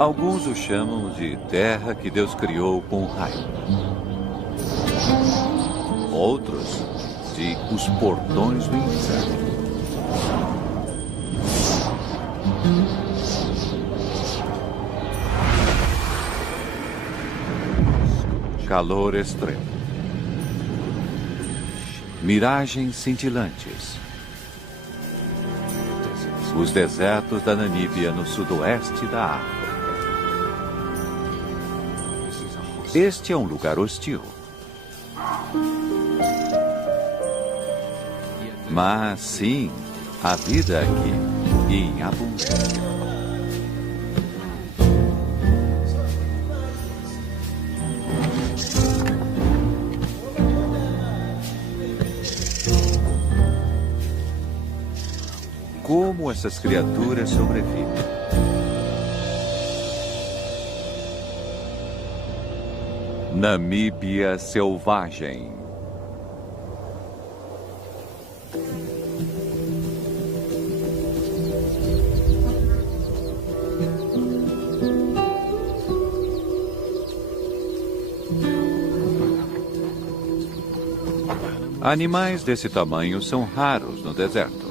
Alguns o chamam de terra que Deus criou com um raio. Outros de os portões do inferno. Calor extremo. Miragens cintilantes. Os desertos da Namíbia no sudoeste da África. Este é um lugar hostil. Mas sim, a vida aqui em abundância. Como essas criaturas sobrevivem? Namíbia selvagem. Animais desse tamanho são raros no deserto.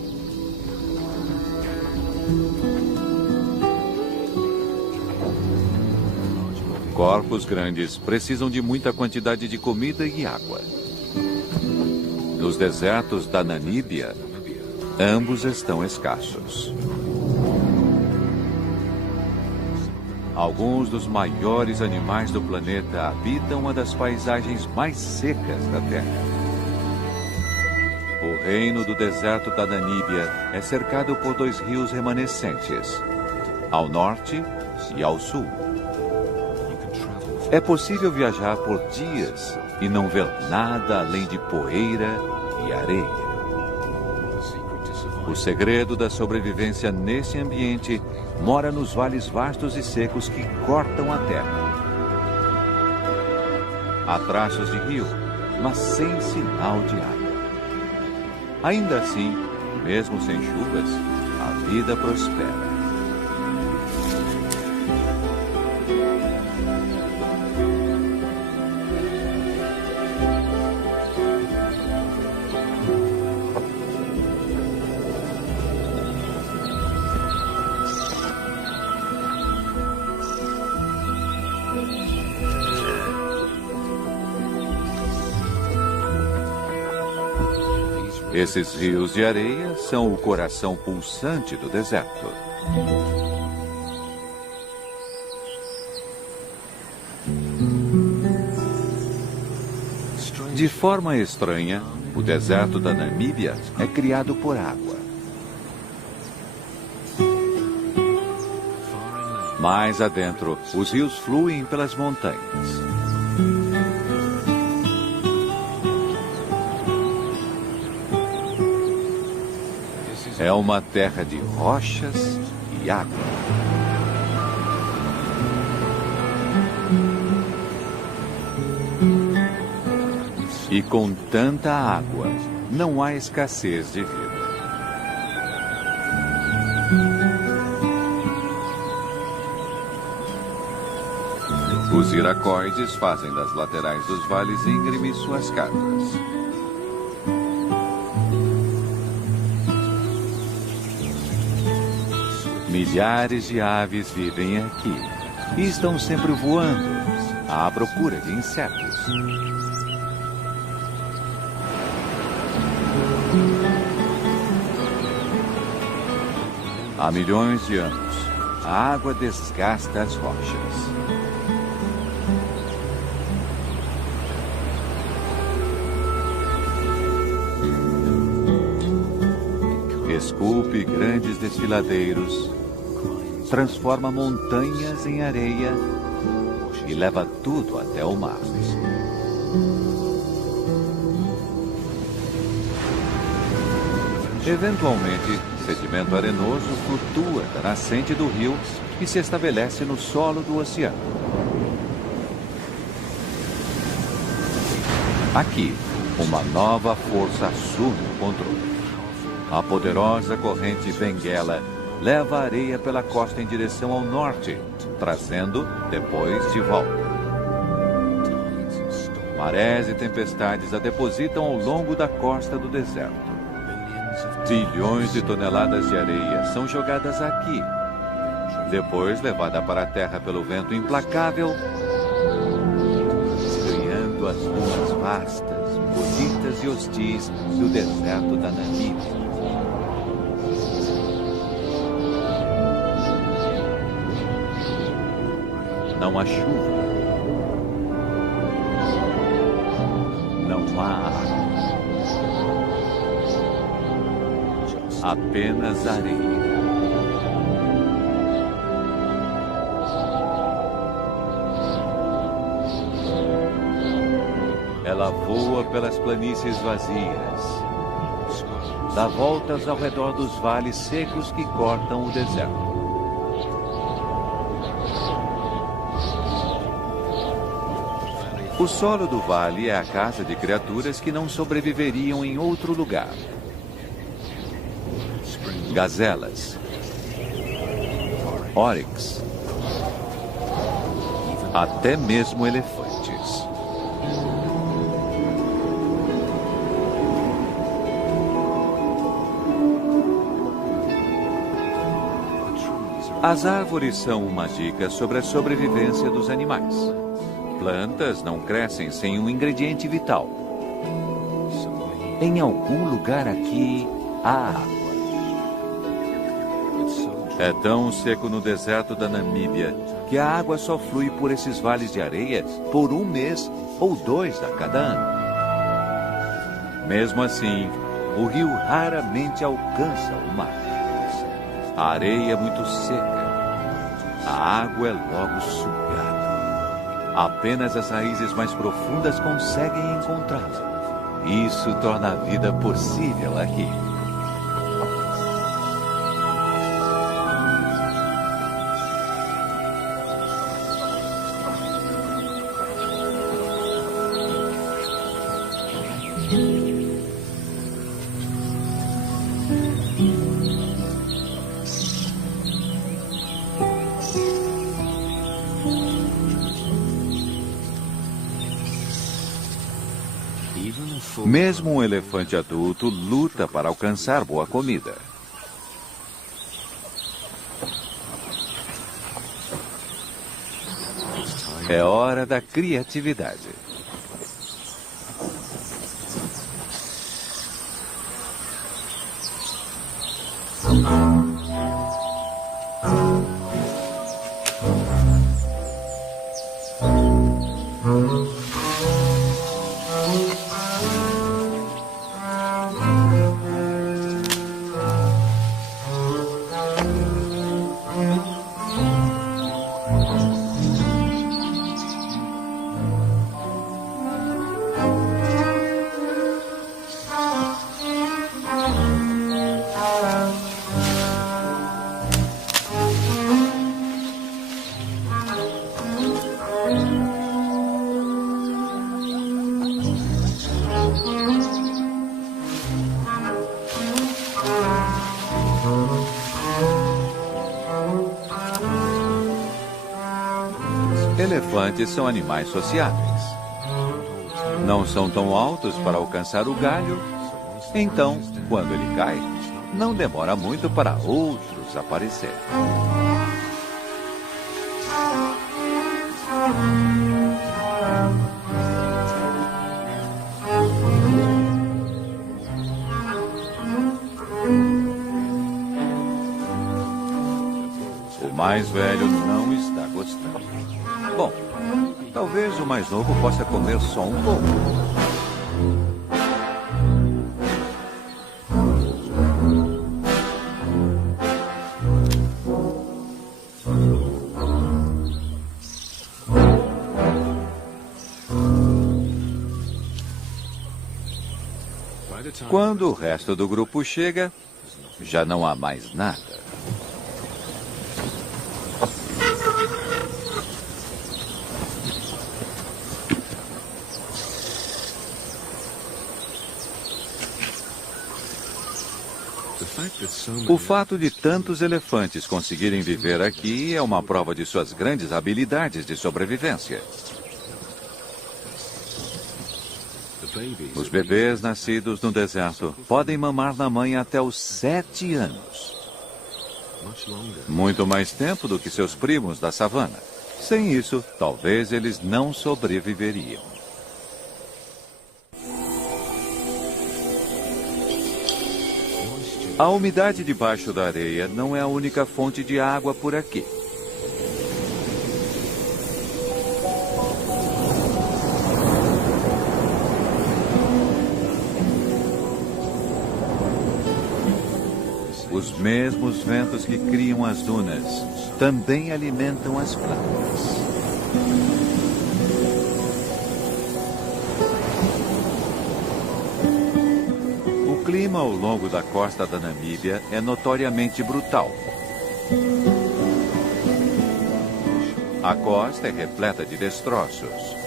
Corpos grandes precisam de muita quantidade de comida e água. Nos desertos da Namíbia, ambos estão escassos. Alguns dos maiores animais do planeta habitam uma das paisagens mais secas da Terra. O reino do deserto da Namíbia é cercado por 2 rios remanescentes, ao norte e ao sul. É possível viajar por dias e não ver nada além de poeira e areia. O segredo da sobrevivência nesse ambiente mora nos vales vastos e secos que cortam a terra. Há traços de rio, mas sem sinal de água. Ainda assim, mesmo sem chuvas, a vida prospera. Esses rios de areia são o coração pulsante do deserto. De forma estranha, o deserto da Namíbia é criado por água. Mais adentro, os rios fluem pelas montanhas. É uma terra de rochas e água. E com tanta água, não há escassez de vida. Os iracoides fazem das laterais dos vales íngremes suas casas. Milhares de aves vivem aqui e estão sempre voando à procura de insetos. Há milhões de anos, a água desgasta as rochas. Esculpe grandes desfiladeiros, transforma montanhas em areia e leva tudo até o mar. Eventualmente, sedimento arenoso flutua da nascente do rio e se estabelece no solo do oceano. Aqui, uma nova força assume o controle. A poderosa corrente Benguela leva a areia pela costa em direção ao norte, trazendo depois de volta. Marés e tempestades a depositam ao longo da costa do deserto. Bilhões de toneladas de areia são jogadas aqui, depois levada para a terra pelo vento implacável, criando as dunas vastas, bonitas e hostis do deserto da Namíbia. Não há chuva. Não há água. Apenas areia. Ela voa pelas planícies vazias, dá voltas ao redor dos vales secos que cortam o deserto. O solo do vale é a casa de criaturas que não sobreviveriam em outro lugar. Gazelas, oryx, até mesmo elefantes. As árvores são uma dica sobre a sobrevivência dos animais. Plantas não crescem sem um ingrediente vital. Em algum lugar aqui há água. É tão seco no deserto da Namíbia que a água só flui por esses vales de areia por 1 mês ou 2 a cada ano. Mesmo assim, o rio raramente alcança o mar. A areia é muito seca. A água é logo sugada. Apenas as raízes mais profundas conseguem encontrá-la. Isso torna a vida possível aqui. Mesmo um elefante adulto luta para alcançar boa comida. É hora da criatividade. Elefantes são animais sociáveis. Não são tão altos para alcançar o galho, então, quando ele cai, não demora muito para outros aparecerem. O mais velho não está gostando. Bom, talvez o mais novo possa comer só um pouco. Quando o resto do grupo chega, já não há mais nada. O fato de tantos elefantes conseguirem viver aqui é uma prova de suas grandes habilidades de sobrevivência. Os bebês nascidos no deserto podem mamar na mãe até os 7 anos. Muito mais tempo do que seus primos da savana. Sem isso, talvez eles não sobreviveriam. A umidade debaixo da areia não é a única fonte de água por aqui. Os mesmos ventos que criam as dunas também alimentam as plantas. O clima ao longo da costa da Namíbia é notoriamente brutal. A costa é repleta de destroços.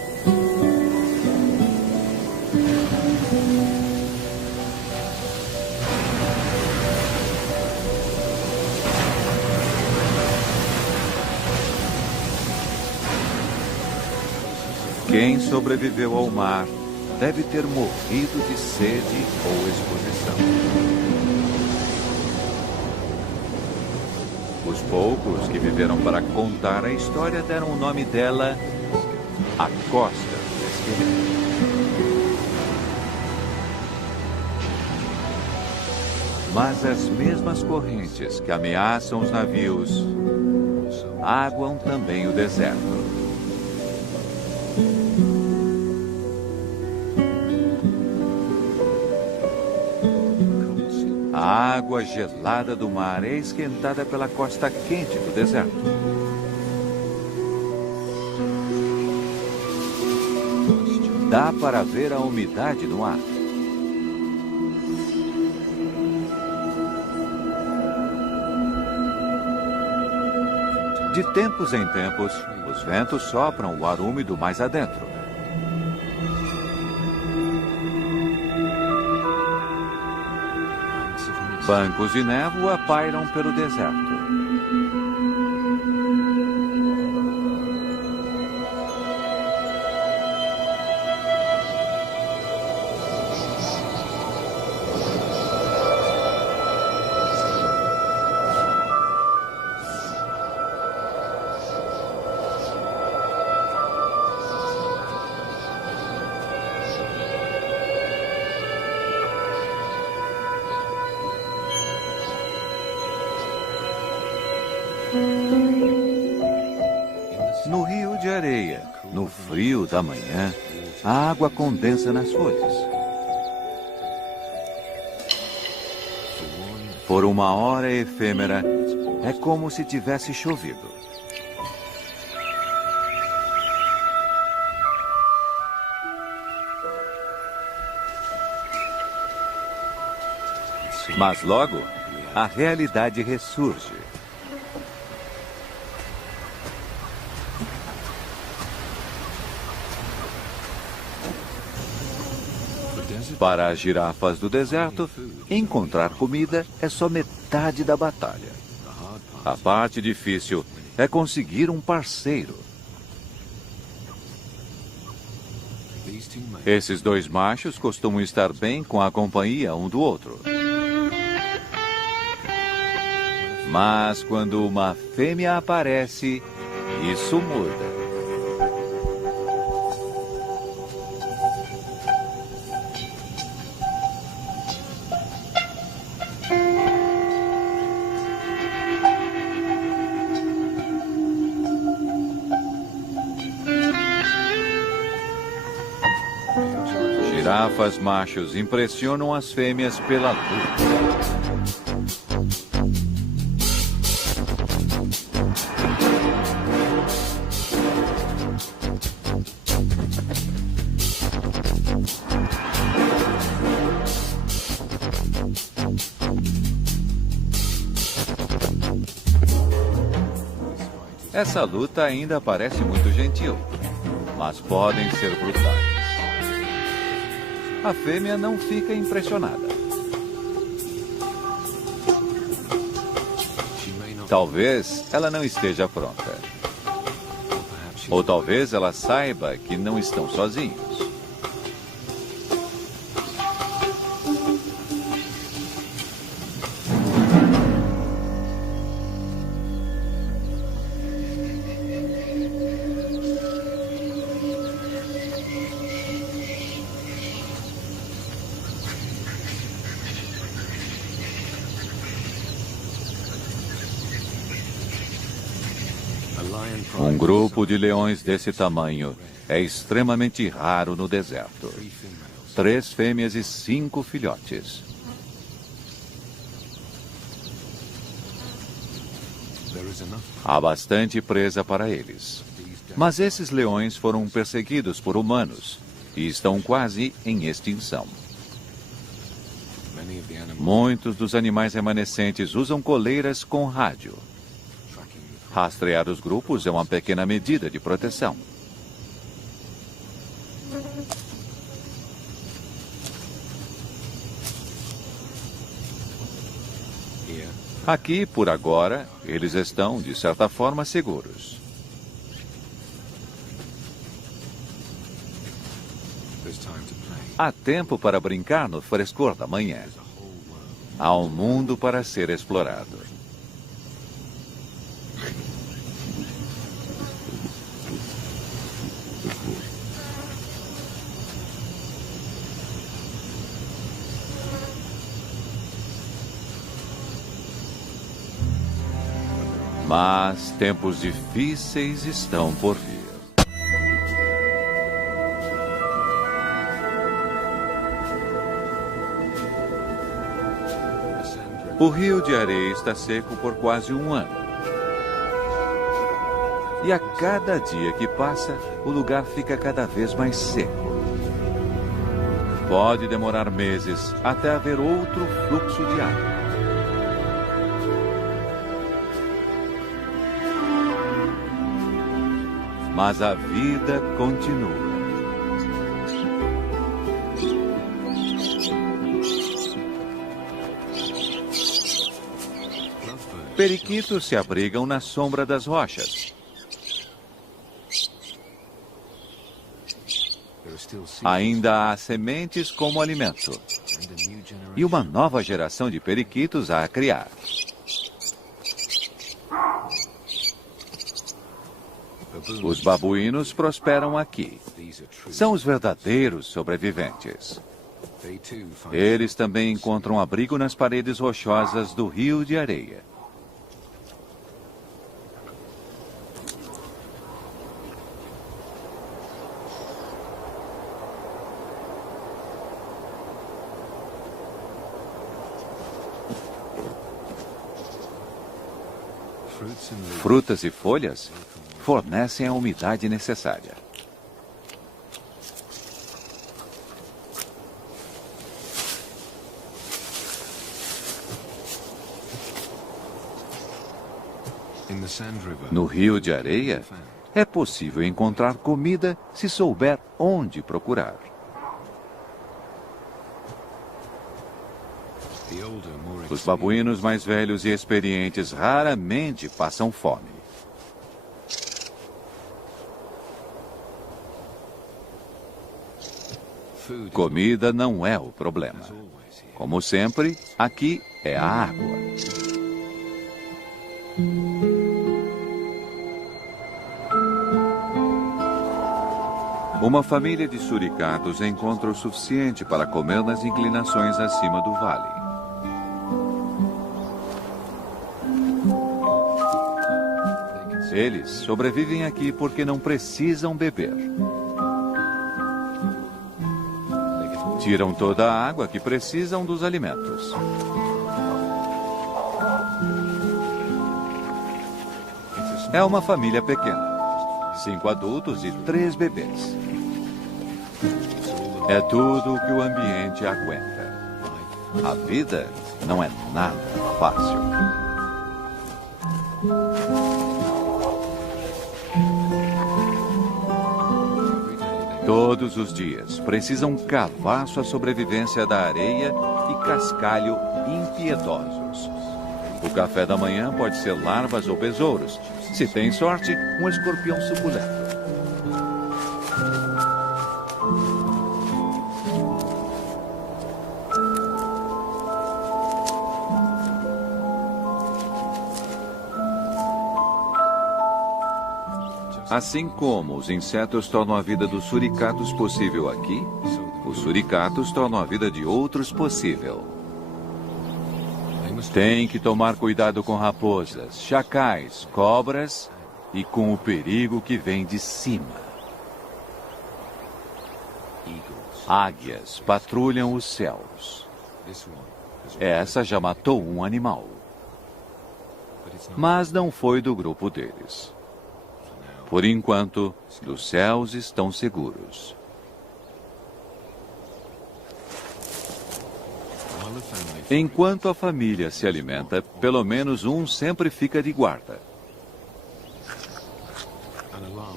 Quem sobreviveu ao mar deve ter morrido de sede ou exposição. Os poucos que viveram para contar a história deram o nome dela a Costa do Esqueleto. Mas as mesmas correntes que ameaçam os navios aguam também o deserto. A água gelada do mar é esquentada pela costa quente do deserto. Dá para ver a umidade no ar. De tempos em tempos, os ventos sopram o ar úmido mais adentro. Bancos de névoa pairam pelo deserto. No rio de areia, no frio da manhã, a água condensa nas folhas. Por uma hora efêmera, é como se tivesse chovido. Mas logo, a realidade ressurge. Para as girafas do deserto, encontrar comida é só metade da batalha. A parte difícil é conseguir um parceiro. Esses dois machos costumam estar bem com a companhia um do outro. Mas quando uma fêmea aparece, isso muda. Girafas machos impressionam as fêmeas pela luta. Essa luta ainda parece muito gentil, mas podem ser brutais. A fêmea não fica impressionada. Talvez ela não esteja pronta. Ou talvez ela saiba que não estão sozinhos. Um grupo de leões desse tamanho é extremamente raro no deserto. 3 fêmeas e 5 filhotes. Há bastante presa para eles. Mas esses leões foram perseguidos por humanos e estão quase em extinção. Muitos dos animais remanescentes usam coleiras com rádio. Rastrear os grupos é uma pequena medida de proteção. Aqui, por agora, eles estão, de certa forma, seguros. Há tempo para brincar no frescor da manhã. Há um mundo para ser explorado. Mas tempos difíceis estão por vir. O rio de areia está seco por quase um ano. E a cada dia que passa, o lugar fica cada vez mais seco. Pode demorar meses até haver outro fluxo de água. Mas a vida continua. Periquitos se abrigam na sombra das rochas. Ainda há sementes como alimento. E uma nova geração de periquitos a criar. Os babuínos prosperam aqui. São os verdadeiros sobreviventes. Eles também encontram abrigo nas paredes rochosas do rio de areia. Frutas e folhas fornecem a umidade necessária. No rio de areia, é possível encontrar comida se souber onde procurar. Os babuínos mais velhos e experientes raramente passam fome. Comida não é o problema. Como sempre, aqui é a água. Uma família de suricatos encontra o suficiente para comer nas inclinações acima do vale. Eles sobrevivem aqui porque não precisam beber. Tiram toda a água que precisam dos alimentos. É uma família pequena. 5 adultos e 3 bebês. É tudo o que o ambiente aguenta. A vida não é nada fácil. Todos os dias precisam cavar sua sobrevivência da areia e cascalho impiedosos. O café da manhã pode ser larvas ou besouros. Se tem sorte, um escorpião suculento. Assim como os insetos tornam a vida dos suricatos possível aqui, os suricatos tornam a vida de outros possível. Tem que tomar cuidado com raposas, chacais, cobras e com o perigo que vem de cima. Águias patrulham os céus. Essa já matou um animal. Mas não foi do grupo deles. Por enquanto, os céus estão seguros. Enquanto a família se alimenta, pelo menos um sempre fica de guarda.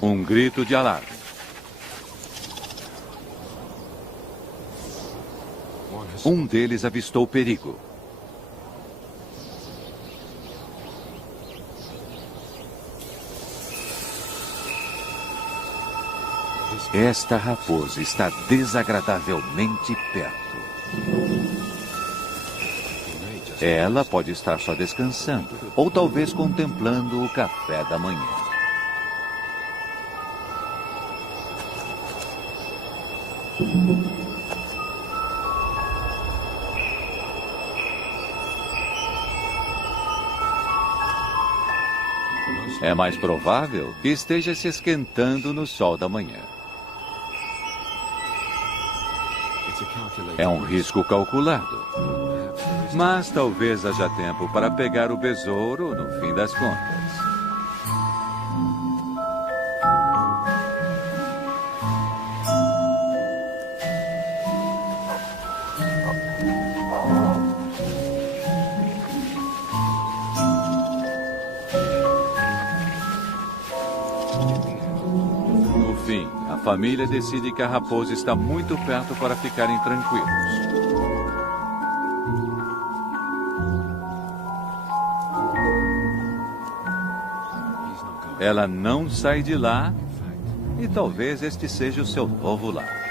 Um grito de alarme. Um deles avistou perigo. Esta raposa está desagradavelmente perto. Ela pode estar só descansando, ou talvez contemplando o café da manhã. É mais provável que esteja se esquentando no sol da manhã. É um risco calculado. Mas talvez haja tempo para pegar o besouro no fim das contas. No fim, a família decide que a raposa está muito perto para ficarem tranquilos. Ela não sai de lá e talvez este seja o seu novo lar.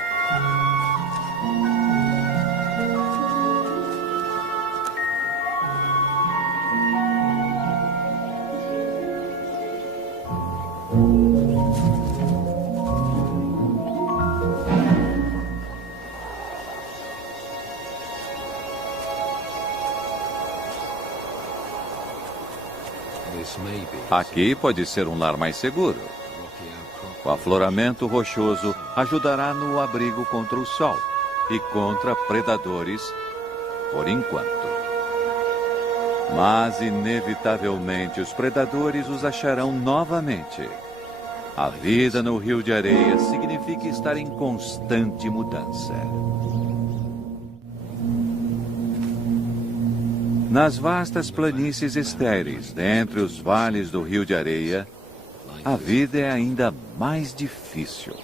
Aqui pode ser um lar mais seguro. O afloramento rochoso ajudará no abrigo contra o sol e contra predadores, por enquanto. Mas, inevitavelmente, os predadores os acharão novamente. A vida no Rio de Areia significa estar em constante mudança. Nas vastas planícies estéreis, dentre os vales do Rio de Areia, a vida é ainda mais difícil.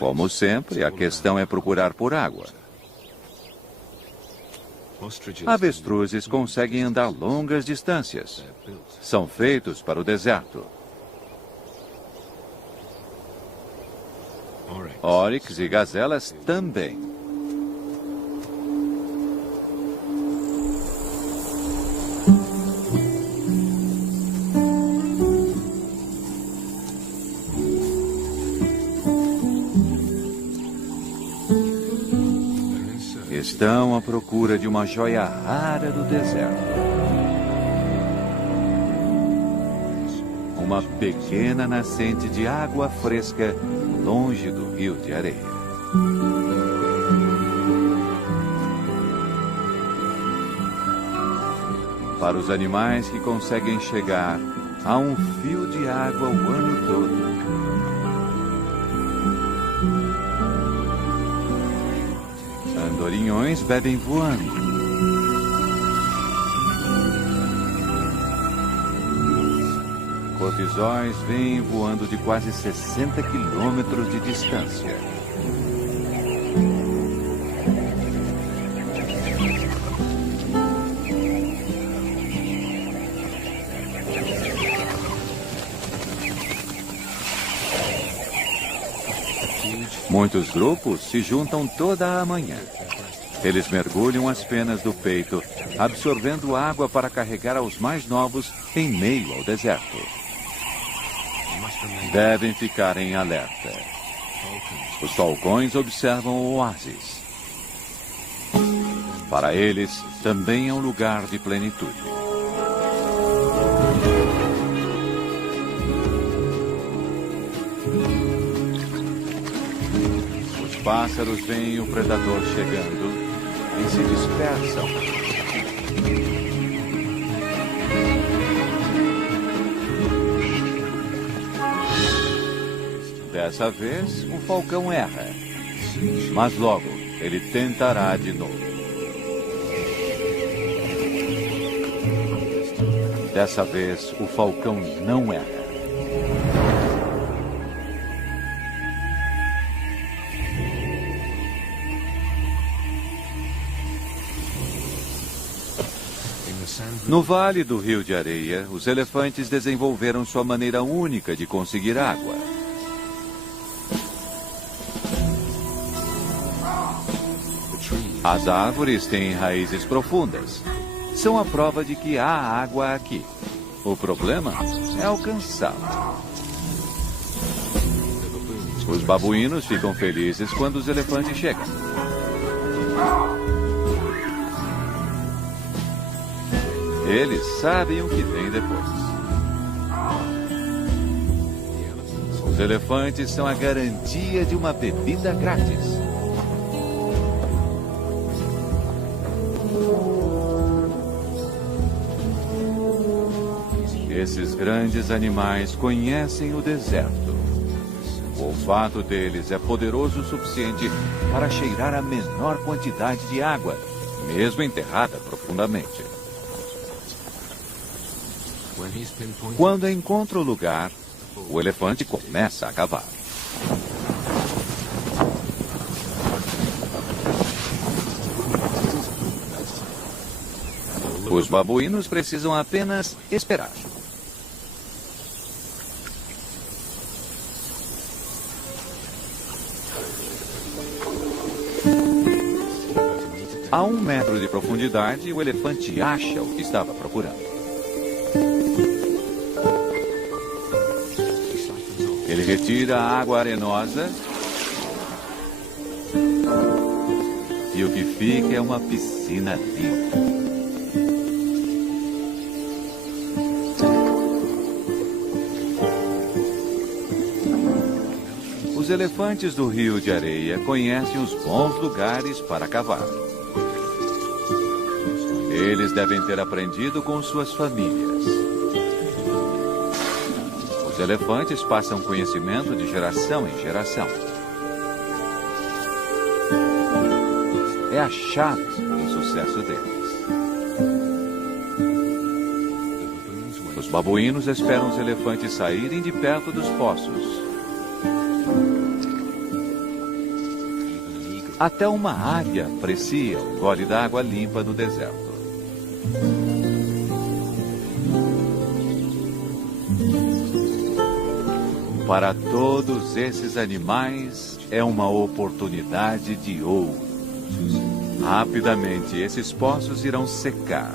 Como sempre, a questão é procurar por água. Avestruzes conseguem andar longas distâncias. São feitos para o deserto. Oryx e gazelas também. Estão à procura de uma joia rara do deserto. Uma pequena nascente de água fresca longe do Rio de Areia. Para os animais que conseguem chegar, há um fio de água o ano todo. Andorinhões bebem voando. Cortisóis vêm voando de quase 60 quilômetros de distância. Muitos grupos se juntam toda a manhã. Eles mergulham as penas do peito, absorvendo água para carregar aos mais novos em meio ao deserto. Devem ficar em alerta. Os falcões observam o oásis. Para eles, também é um lugar de plenitude. Os pássaros veem o predador chegando e se dispersam. Dessa vez, o falcão erra. Mas logo, ele tentará de novo. Dessa vez, o falcão não erra. No Vale do Rio de Areia, os elefantes desenvolveram sua maneira única de conseguir água. As árvores têm raízes profundas. São a prova de que há água aqui. O problema é alcançá-la. Os babuínos ficam felizes quando os elefantes chegam. Eles sabem o que vem depois. Os elefantes são a garantia de uma bebida grátis. Esses grandes animais conhecem o deserto. O olfato deles é poderoso o suficiente para cheirar a menor quantidade de água, mesmo enterrada profundamente. Quando encontra o lugar, o elefante começa a cavar. Os babuínos precisam apenas esperar. A 1 metro de profundidade, o elefante acha o que estava procurando. Ele retira a água arenosa e o que fica é uma piscina limpa. Os elefantes do Rio de Areia conhecem os bons lugares para cavar. Eles devem ter aprendido com suas famílias. Os elefantes passam conhecimento de geração em geração. É a chave do sucesso deles. Os babuínos esperam os elefantes saírem de perto dos poços. Até uma águia aprecia o gole d'água limpa no deserto. Para todos esses animais, é uma oportunidade de ouro. Rapidamente, esses poços irão secar.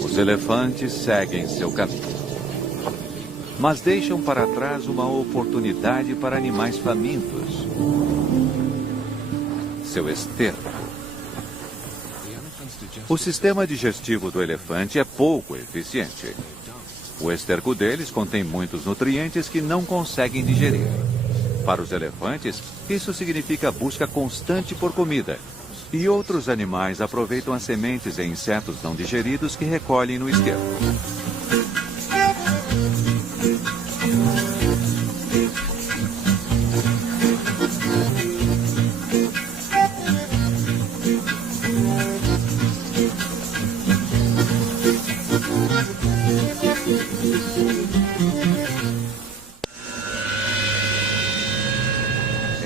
Os elefantes seguem seu caminho. Mas deixam para trás uma oportunidade para animais famintos. Seu esterco. O sistema digestivo do elefante é pouco eficiente. O esterco deles contém muitos nutrientes que não conseguem digerir. Para os elefantes, isso significa busca constante por comida. E outros animais aproveitam as sementes e insetos não digeridos que recolhem no esterco.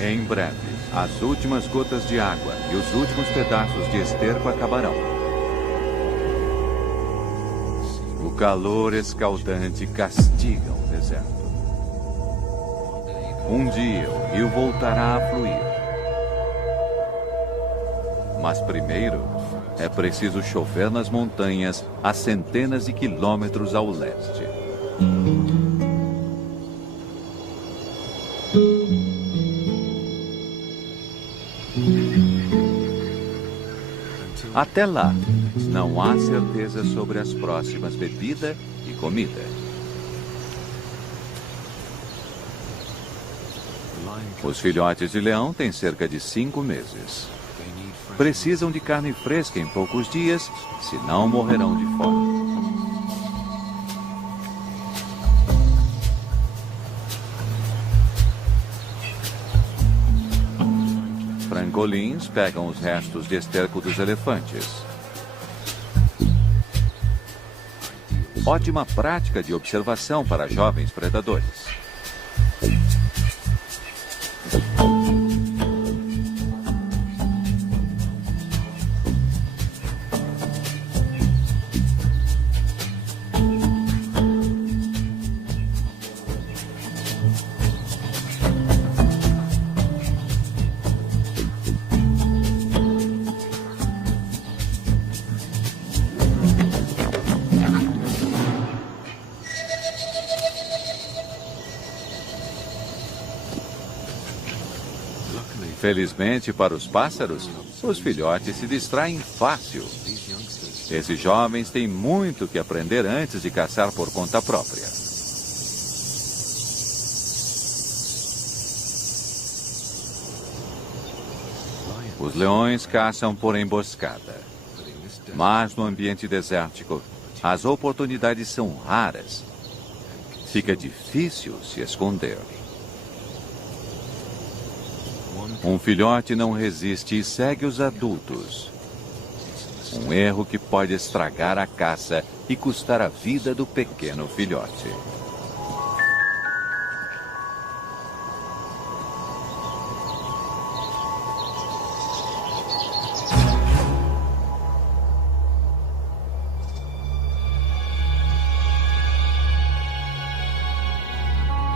Em breve, As últimas gotas de água e os últimos pedaços de esterco acabarão. O calor escaldante castiga o deserto. Um dia o rio voltará a fluir. Mas primeiro é preciso chover nas montanhas a centenas de quilômetros ao leste. Até lá, não há certeza sobre as próximas bebida e comida. Os filhotes de leão têm cerca de 5 meses. Precisam de carne fresca em poucos dias, senão morrerão de fome. Frangolins pegam os restos de esterco dos elefantes. Ótima prática de observação para jovens predadores. Felizmente para os pássaros, os filhotes se distraem fácil. Esses jovens têm muito que aprender antes de caçar por conta própria. Os leões caçam por emboscada. Mas no ambiente desértico, as oportunidades são raras. Fica difícil se esconder. Um filhote não resiste e segue os adultos. Um erro que pode estragar a caça e custar a vida do pequeno filhote.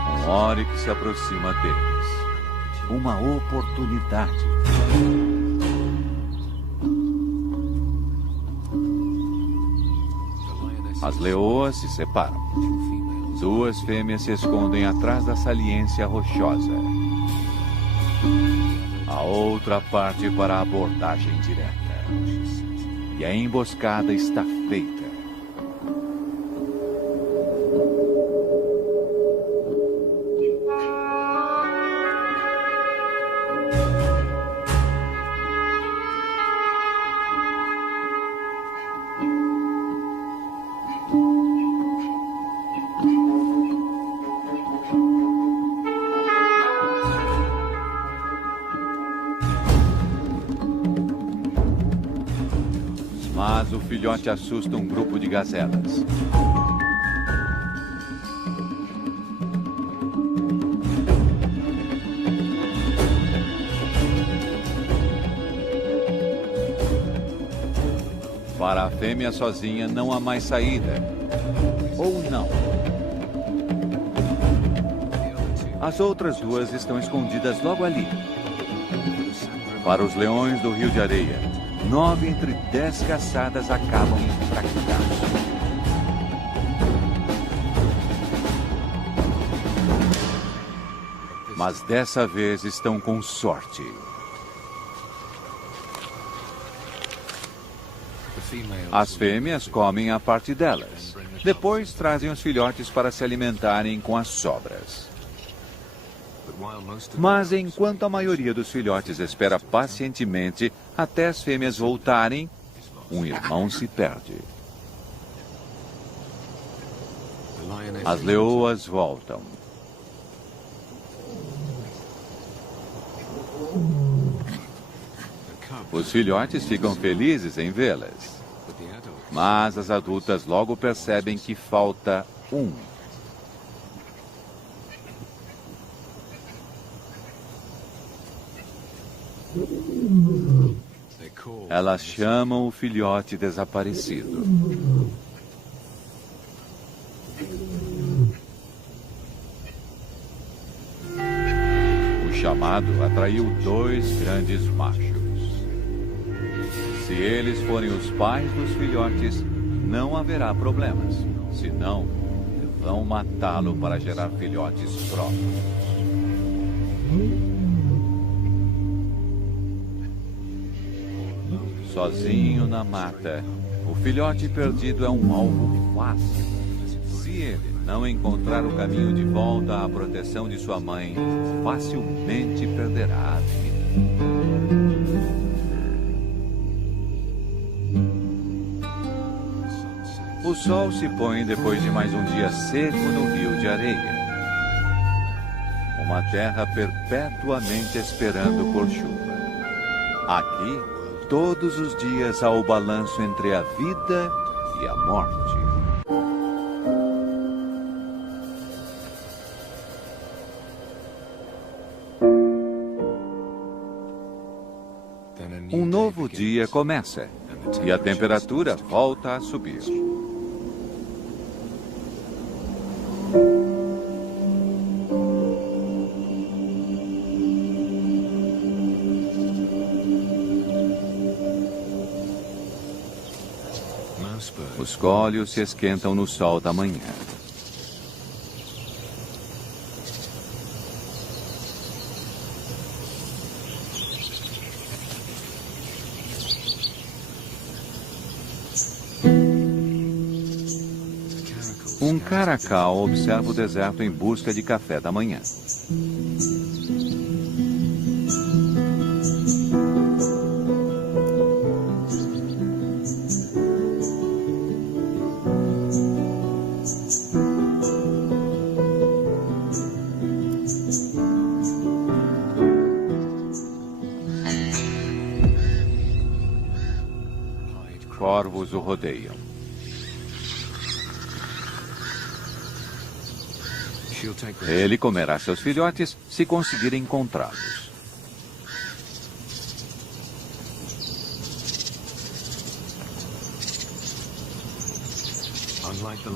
Um oryx se aproxima deles. Uma oportunidade. As leoas se separam. 2 fêmeas se escondem atrás da saliência rochosa. A outra parte para a abordagem direta. E a emboscada está feita. Mas o filhote assusta um grupo de gazelas. Para a fêmea sozinha não há mais saída. Ou não. As outras 2 estão escondidas logo ali. Para os leões do Rio de Areia, 9 entre 10 caçadas acabam em fracasso. Mas dessa vez estão com sorte. As fêmeas comem a parte delas. Depois trazem os filhotes para se alimentarem com as sobras. Mas enquanto a maioria dos filhotes espera pacientemente até as fêmeas voltarem, um irmão se perde. As leoas voltam. Os filhotes ficam felizes em vê-las. Mas as adultas logo percebem que falta um. Elas chamam o filhote desaparecido. O chamado atraiu 2 grandes machos. Se eles forem os pais dos filhotes, não haverá problemas. Senão, vão matá-lo para gerar filhotes próprios. Sozinho na mata, o filhote perdido é um alvo fácil. Se ele não encontrar o caminho de volta à proteção de sua mãe, facilmente perderá a vida. O sol se põe depois de mais um dia seco no rio de areia. Uma terra perpetuamente esperando por chuva. Aqui, todos os dias há o balanço entre a vida e a morte. Um novo dia começa e a temperatura volta a subir. Os cólios se esquentam no sol da manhã. Um caracal observa o deserto em busca de café da manhã. Corvos o rodeiam. Ele comerá seus filhotes se conseguir encontrá-los.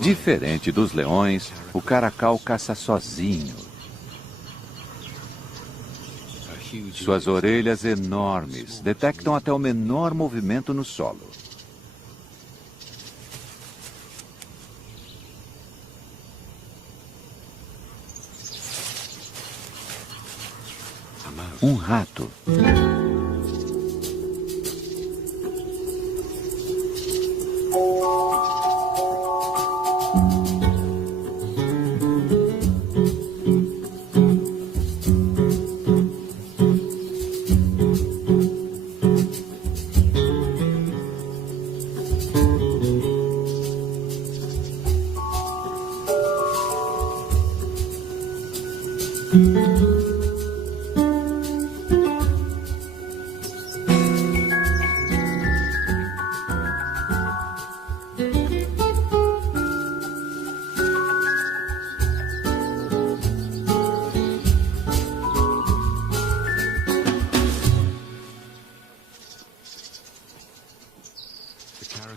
Diferente dos leões, o caracal caça sozinho. Suas orelhas enormes detectam até o menor movimento no solo. Um rato.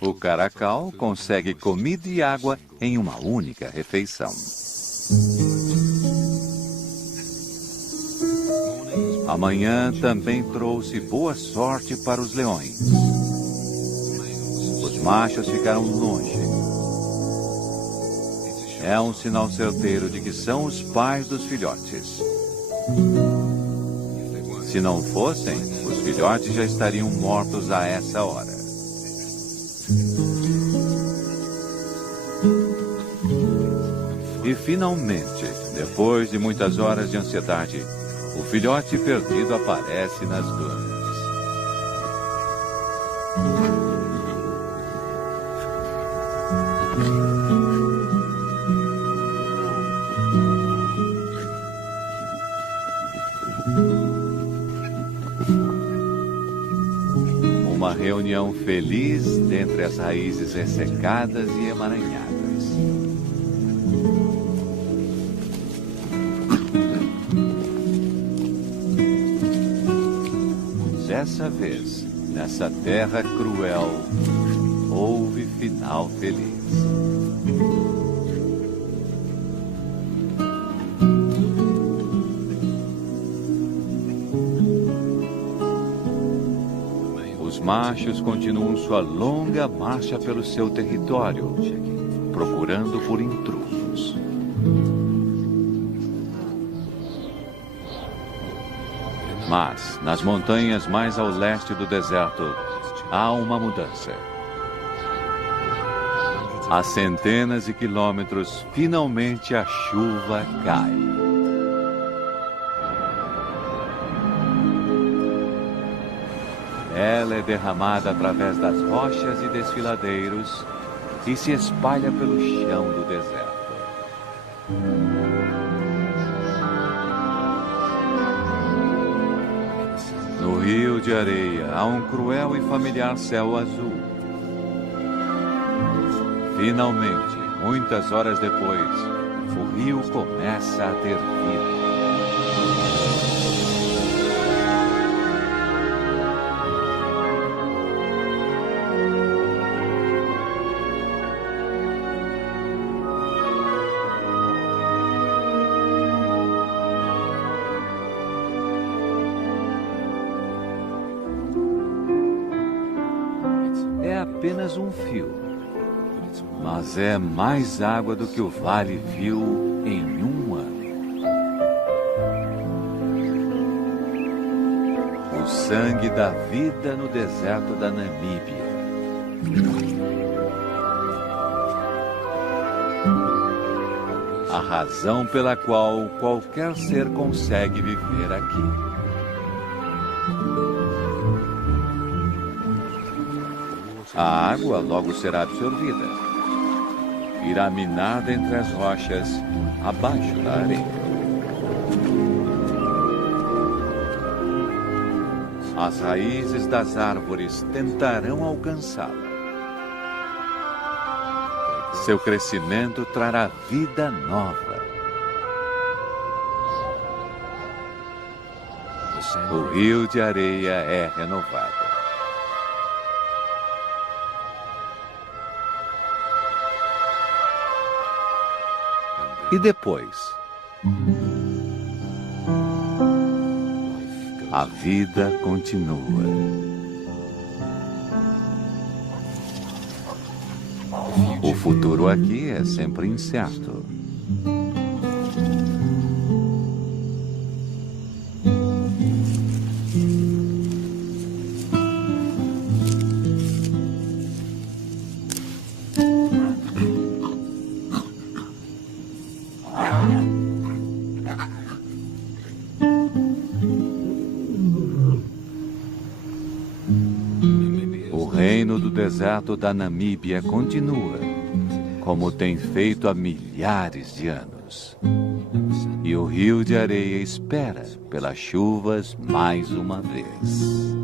O caracal consegue comida e água em uma única refeição. Amanhã também trouxe boa sorte para os leões. Os machos ficaram longe. É um sinal certeiro de que são os pais dos filhotes. Se não fossem, os filhotes já estariam mortos a essa hora. E finalmente, depois de muitas horas de ansiedade, o filhote perdido aparece nas dunas. Uma reunião feliz dentre as raízes ressecadas e emaranhadas. Dessa vez, Nessa terra cruel, houve final feliz. Os machos continuam sua longa marcha pelo seu território, procurando por intrusos. Mas, nas montanhas mais ao leste do deserto, há uma mudança. A centenas de quilômetros, finalmente a chuva cai. Ela é derramada através das rochas e desfiladeiros e se espalha pelo chão do deserto. No rio de areia há um cruel e familiar céu azul. Finalmente, muitas horas depois, o rio começa a ter vida. É apenas um fio, mas é mais água do que o vale viu em um ano. O sangue da vida no deserto da Namíbia. A razão pela qual qualquer ser consegue viver aqui. A água logo será absorvida. Irá minada entre as rochas, abaixo da areia. As raízes das árvores tentarão alcançá-la. Seu crescimento trará vida nova. O rio de areia é renovado. E depois? A vida continua. O futuro aqui é sempre incerto. O reino do deserto da Namíbia continua, como tem feito há milhares de anos. E o rio de areia espera pelas chuvas mais uma vez.